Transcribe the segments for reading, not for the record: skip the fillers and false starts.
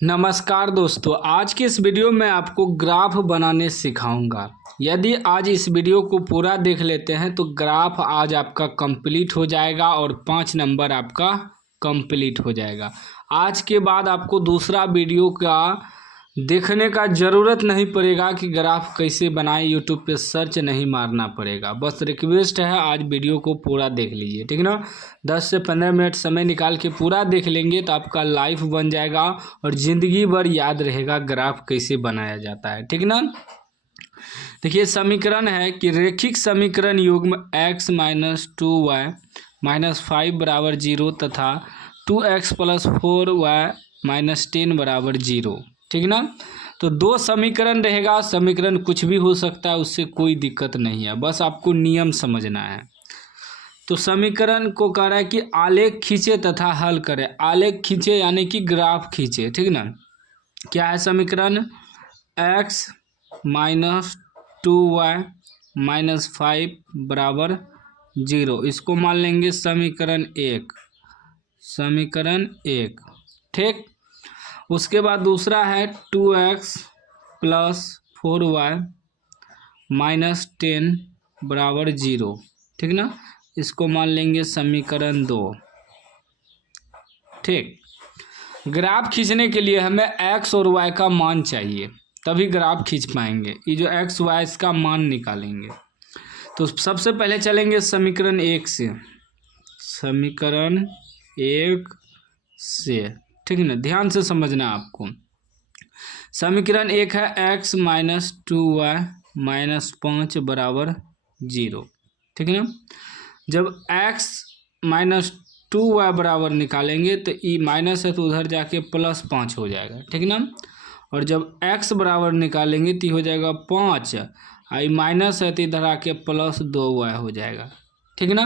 नमस्कार दोस्तों, आज के इस वीडियो में आपको ग्राफ बनाने सिखाऊंगा। यदि आज इस वीडियो को पूरा देख लेते हैं तो ग्राफ आज आपका कंप्लीट हो जाएगा और 5 नंबर आपका कंप्लीट हो जाएगा। आज के बाद आपको दूसरा वीडियो का देखने का ज़रूरत नहीं पड़ेगा कि ग्राफ कैसे बनाएं, यूट्यूब पे सर्च नहीं मारना पड़ेगा। बस रिक्वेस्ट है, आज वीडियो को पूरा देख लीजिए, ठीक ना। 10 से 15 मिनट समय निकाल के पूरा देख लेंगे तो आपका लाइफ बन जाएगा और ज़िंदगी भर याद रहेगा ग्राफ कैसे बनाया जाता है, ठीक ना। देखिए, समीकरण है कि रेखिक समीकरण युग्म x - 2y - 5 बराबर 0 तथा 2x + 4y - 10 बराबर 0, ठीक ना। तो दो समीकरण रहेगा, समीकरण कुछ भी हो सकता है, उससे कोई दिक्कत नहीं है, बस आपको नियम समझना है। तो समीकरण को कह रहा है कि आलेख खींचे तथा हल करें। आलेख खींचे यानी कि ग्राफ खींचे, ठीक ना। क्या है समीकरण? x - 2y - 5 बराबर 0, इसको मान लेंगे समीकरण 1, समीकरण 1, ठीक। उसके बाद दूसरा है 2x + 4y - 10 बराबर 0, ठीक ना। इसको मान लेंगे समीकरण 2, ठीक। ग्राफ खींचने के लिए हमें x और y का मान चाहिए, तभी ग्राफ खींच पाएंगे। ये जो x y इसका मान निकालेंगे। तो सबसे पहले चलेंगे समीकरण 1 से, समीकरण 1 से, ठीक है ना। ध्यान से समझना है आपको। समीकरण 1 है x - 2y - 5 बराबर 0, ठीक है ना। जब x - 2y बराबर निकालेंगे तो ई माइनस है तो उधर जाके +5 हो जाएगा, ठीक ना। और जब x बराबर निकालेंगे तो हो जाएगा 5, आई माइनस है तो इधर आके +2y हो जाएगा, ठीक ना।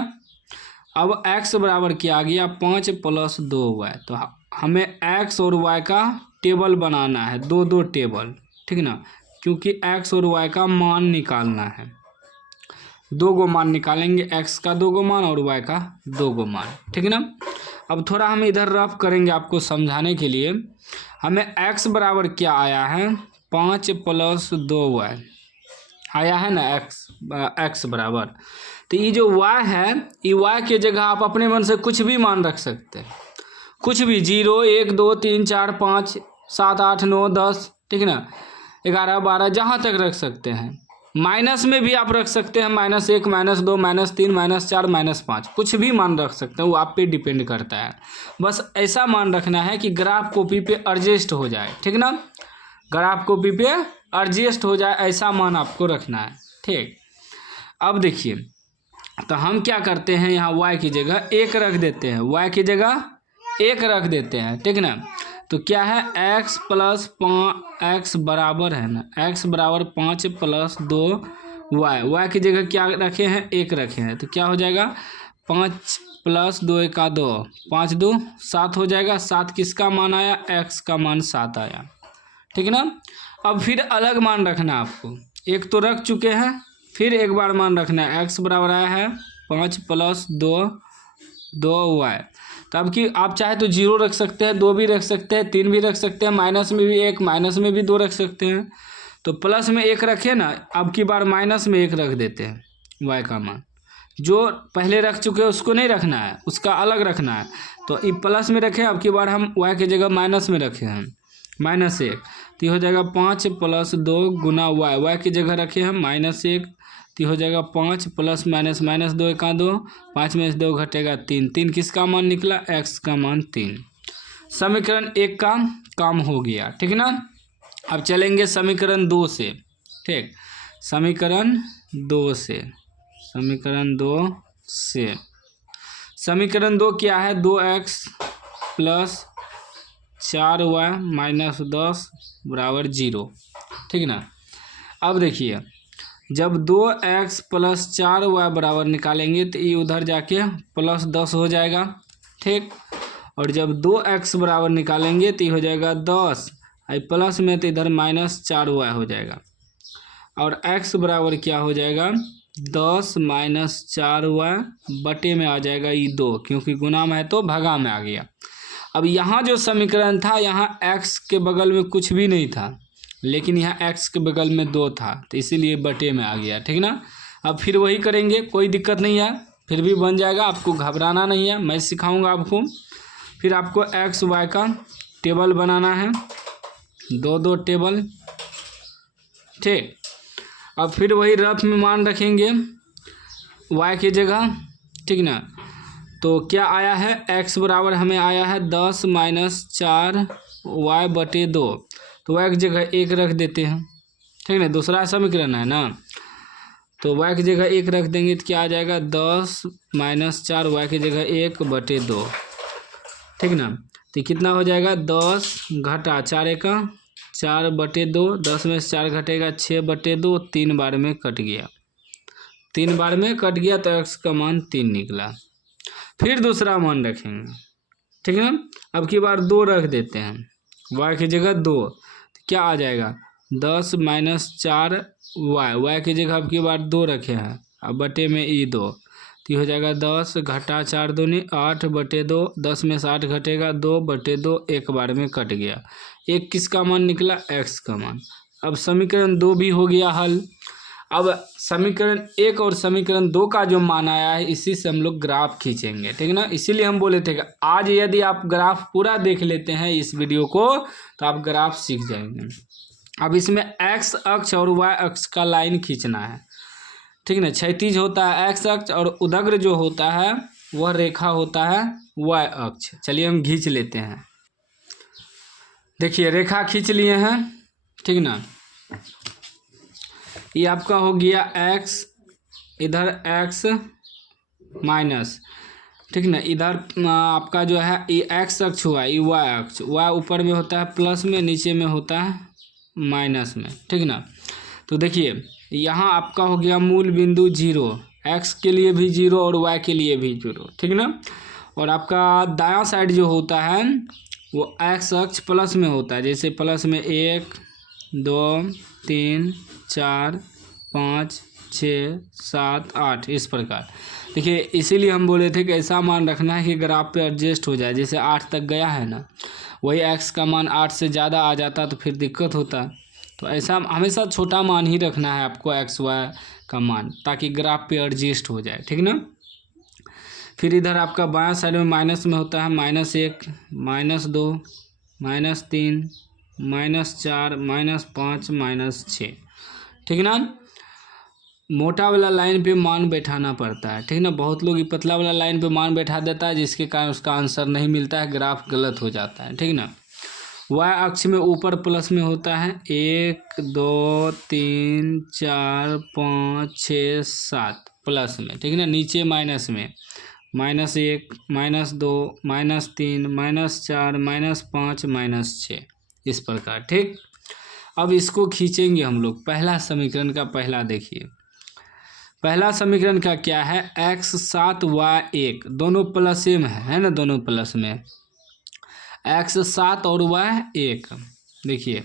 अब x बराबर क्या आ गया? 5 + 2y। तो हमें x और y का टेबल बनाना है, दो टेबल, ठीक ना, क्योंकि x और y का मान निकालना है। 2 गो मान निकालेंगे, x का 2 गो मान और y का 2 गो मान, ठीक ना। अब थोड़ा हम इधर रफ करेंगे आपको समझाने के लिए। हमें x बराबर क्या आया है? 5 + 2y आया है ना, x बराबर। तो ये जो y है, ये y के जगह आप अपने मन से कुछ भी मान रख सकते हैं, कुछ भी, 0 1 2 3 4 5 7 8 9 10, ठीक ना, 11 12 जहाँ तक रख सकते हैं। माइनस में भी आप रख सकते हैं, -1 -2 -3 -4 -5, कुछ भी मान रख सकते हैं, वो आप पे डिपेंड करता है। बस ऐसा मान रखना है कि ग्राफ कॉपी पे एडजस्ट हो जाए, ठीक ना, ग्राफ कॉपी पे एडजस्ट हो जाए, ऐसा मान आपको रखना है, ठीक। अब देखिए, तो हम क्या करते हैं, यहाँ y की जगह 1 रख देते हैं, y की जगह 1 रख देते हैं, ठीक ना। तो क्या है? x + 5x बराबर है ना, x बराबर 5 + 2y, y की जगह क्या रखे हैं? 1 रखे हैं। तो क्या हो जाएगा? 5 + 2 का 2, 5 2 7 हो जाएगा। 7 किसका मान आया? x का मान 7 आया, ठीक ना। अब फिर अलग मान रखना आपको, एक तो रख चुके हैं, फिर एक बार मान रखना है। x बराबर आया है 5 + 2y। तो अब कि आप चाहे तो 0 रख सकते हैं, 2 भी रख सकते हैं, 3 भी रख सकते हैं, माइनस में भी 1, माइनस में भी 2 रख सकते हैं। तो प्लस में 1 रखे ना, अब की बार माइनस में 1 रख देते हैं। y का मान जो पहले रख चुके हैं उसको नहीं रखना है, उसका अलग रखना है। तो ये प्लस में रखें, अब की बार हम y की जगह माइनस में रखे हैं, -1। तो हो जाएगा 5 + 2 गुना y की जगह रखे हम -1, तो हो जाएगा 5 + -2 का 2, 5 में से 2 घटेगा 3, 3 किसका मान निकला? x का मान 3। समीकरण 1 का काम हो गया, ठीक ना। अब चलेंगे समीकरण 2 से, ठीक। समीकरण 2 से, समीकरण 2 से, समीकरण 2 क्या है? 2x + 4y - 10 बराबर 0, ठीक ना। अब देखिए, जब 2x + 4y बराबर निकालेंगे तो ये उधर जाके +10 हो जाएगा, ठीक। और जब 2x बराबर निकालेंगे तो ये हो जाएगा 10, आई प्लस में तो इधर -4y हो जाएगा। और x बराबर क्या हो जाएगा? 10 - 4y बटे में आ जाएगा ये 2, क्योंकि गुना में है तो भगा में आ गया। अब यहाँ जो समीकरण था, यहाँ x के बगल में कुछ भी नहीं था, लेकिन यहाँ x के बगल में 2 था, तो इसीलिए बटे में आ गया। ठीक ना। अब फिर वही करेंगे, कोई दिक्कत नहीं है, फिर भी बन जाएगा, आपको घबराना नहीं है, मैं सिखाऊंगा आपको। फिर आपको एक्स वाई का टेबल बनाना है, 2 टेबल। ठीक। अब फिर वही रफ में मान रखेंगे y की जगह। ठीक ना। तो क्या आया है, x बराबर हमें आया है 10 - 4 y बटे 2, तो y की जगह 1 रख देते हैं। ठीक ना, दूसरा समीकरण है ना, तो y की जगह 1 रख देंगे तो क्या आ जाएगा, 10 - 4 y की जगह 1 बटे 2। ठीक ना। तो कितना हो जाएगा, 10 घटा 4 का 4 बटे 2, 10 में से 4 घटेगा 6 बटे 2, 3 बार में कट गया, 3 बार में कट गया, तो x का मान 3 निकला। फिर दूसरा मान रखेंगे। ठीक है, अब की बार 2 रख देते हैं, y की जगह 2, तो क्या आ जाएगा, 10 - 4 y की जगह अब की बार 2 रखे हैं, अब बटे में ई 2, तो हो जाएगा 10 घटा 4 दूनी 8 बटे 2, 10 में से 8 घटेगा 2 बटे 2, 1 बार में कट गया। एक किसका मान निकला, x का मान। अब समीकरण 2 भी हो गया हल। अब समीकरण 1 और समीकरण 2 का जो मान आया है, इसी से हम लोग ग्राफ खींचेंगे। ठीक है ना, इसीलिए हम बोले थे कि आज यदि आप ग्राफ पूरा देख लेते हैं इस वीडियो को, तो आप ग्राफ सीख जाएंगे। अब इसमें x अक्ष और y अक्ष का लाइन खींचना है। ठीक ना, क्षैतिज होता है x अक्ष और उदग्र जो होता है वह रेखा होता है y अक्ष। चलिए हम खींच लेते हैं। देखिए रेखा खींच लिए हैं। ठीक ना, ये आपका हो गया x, इधर x माइनस। ठीक ना, इधर आपका जो है ये x अक्ष हुआ, ये y अक्ष, y ऊपर में होता है प्लस में, नीचे में होता है माइनस में। ठीक ना, तो देखिए यहाँ आपका हो गया मूल बिंदु 0, x के लिए भी 0 और y के लिए भी 0। ठीक ना, और आपका दायां साइड जो होता है वो x अक्ष प्लस में होता है, जैसे प्लस में 1 2 3 4 5 6 7 8 इस प्रकार। देखिए इसीलिए हम बोले थे कि ऐसा मान रखना है कि ग्राफ पे एडजस्ट हो जाए। जैसे 8 तक गया है ना, वही x का मान 8 से ज़्यादा आ जाता तो फिर दिक्कत होता। तो ऐसा हमेशा छोटा मान ही रखना है आपको x y का मान, ताकि ग्राफ पे एडजस्ट हो जाए। ठीक ना। फिर इधर आपका बायां साइड में माइनस में होता है -1 -2 -3 -4 -5 -6। ठीक ना, मोटा वाला लाइन पे मान बैठाना पड़ता है। ठीक ना, बहुत लोग ये पतला वाला लाइन पे मान बैठा देता है, जिसके कारण उसका आंसर नहीं मिलता है, ग्राफ गलत हो जाता है। ठीक ना, y अक्ष में ऊपर प्लस में होता है 1 2 3 4 5 6 7 प्लस में। ठीक ना, नीचे माइनस में -1 -2 -3 -4 -5 -6 इस प्रकार। ठीक, अब इसको खींचेंगे हम लोग। पहला समीकरण का पहला देखिए, पहला समीकरण का क्या है, x 7 y 1 दोनों प्लस में है ना, दोनों प्लस में, x 7 और y 1। देखिए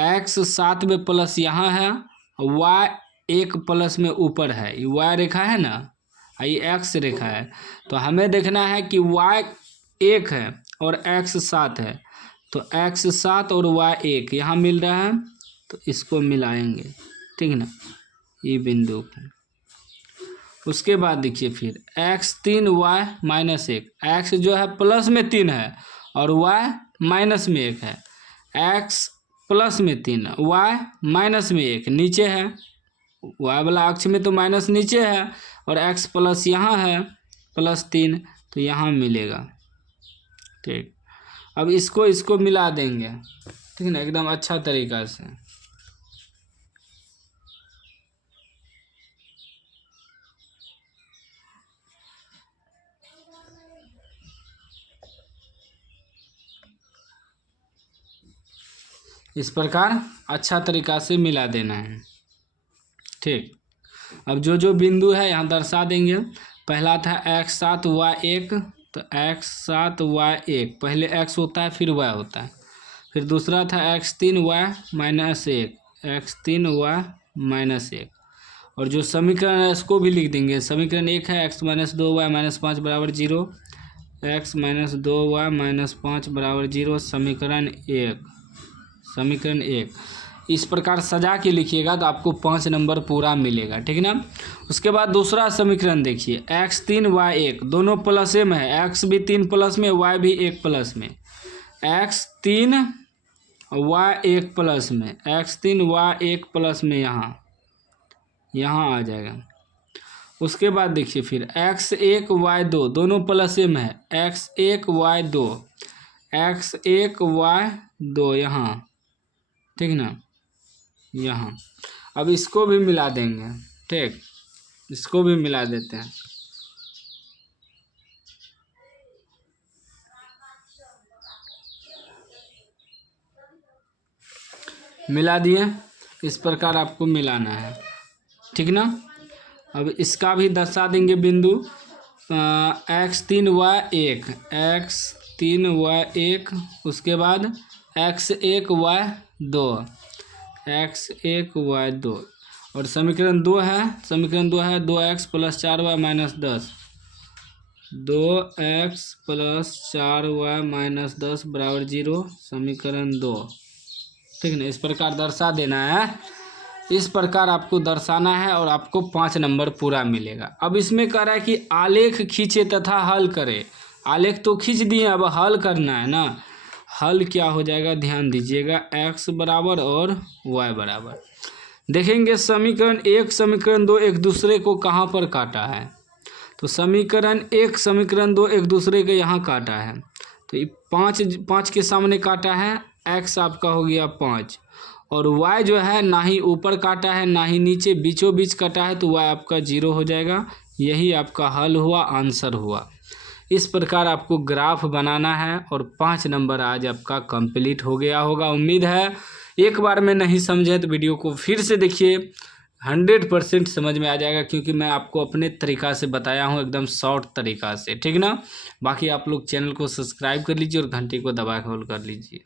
x 7 में प्लस यहाँ है, y 1 प्लस में ऊपर है, ये y रेखा है ना, ये x रेखा है। तो हमें देखना है कि y 1 है और x 7 है, तो x 7 और y 1 यहाँ मिल रहा है, तो इसको मिलाएंगे। ठीक ना, ये बिंदु को। उसके बाद देखिए फिर x 3 y -1, x जो है प्लस में 3 है और y माइनस में 1 है, x प्लस में 3 y माइनस में 1 नीचे है, y वाला अक्ष में तो माइनस नीचे है और x प्लस यहाँ है +3, तो यहाँ मिलेगा। ठीक, अब इसको मिला देंगे। ठीक है ना, एकदम अच्छा तरीका से। इस प्रकार अच्छा तरीका से मिला देना है। ठीक, अब जो बिंदु है यहाँ दर्शा देंगे। पहला था x 7 y 1, तो x 7 y 1 पहले x होता है फिर y होता है। फिर दूसरा था x 3 y -1, x 3 y -1, और जो समीकरण है इसको भी लिख देंगे। समीकरण 1 है x -2 y -5 = 0, x minus 2y minus 5 बराबर 0, समीकरण 1। इस प्रकार सजा के लिखिएगा तो आपको 5 नंबर पूरा मिलेगा, ठीक ना। उसके बाद दूसरा समीकरण देखिए, x3y1 दोनों प्लस में है, x भी 3 प्लस में, y भी 1 प्लस में, x3y1 प्लस में, x3y1 प्लस में यहाँ आ जाएगा। उसके बाद देखिए फिर x1y2 दोनों प्लस में है, x1y2 यहाँ, ठीक ना, यहाँ। अब इसको भी मिला देंगे, ठीक, इसको भी मिला देते हैं। मिला दिए, इस प्रकार आपको मिलाना है, ठीक ना। अब इसका भी दर्शा देंगे बिंदु, x3y1, उसके बाद x1y2 और समीकरण 2 है 2x plus 4y minus 10, 2x plus 4y minus 10 बराबर 0, समीकरण 2, ठीक ना। इस प्रकार दर्शा देना है, इस प्रकार आपको दर्शाना है और आपको 5 नंबर पूरा मिलेगा। अब इसमें कह रहा है कि आलेख खींचे तथा हल करे। आलेख तो खींच दिए, अब हल करना है ना। हल क्या हो जाएगा, ध्यान दीजिएगा, x बराबर और y बराबर। देखेंगे समीकरण 1 समीकरण 2 एक दूसरे को कहाँ पर काटा है, तो समीकरण 1 समीकरण 2 एक दूसरे के यहाँ काटा है, तो ये 5 के सामने काटा है, x आपका हो गया 5 और y जो है ना ही ऊपर काटा है ना ही नीचे, बीचों बीच काटा है, तो y आपका 0 हो जाएगा। यही आपका हल हुआ, आंसर हुआ। इस प्रकार आपको ग्राफ बनाना है और 5 नंबर आज आपका कंप्लीट हो गया होगा। उम्मीद है एक बार में नहीं समझे तो वीडियो को फिर से देखिए, 100% समझ में आ जाएगा, क्योंकि मैं आपको अपने तरीक़ा से बताया हूँ, एकदम शॉर्ट तरीक़ा से, ठीक ना। बाकी आप लोग चैनल को सब्सक्राइब कर लीजिए और घंटी को दबा के होल्ड कर लीजिए।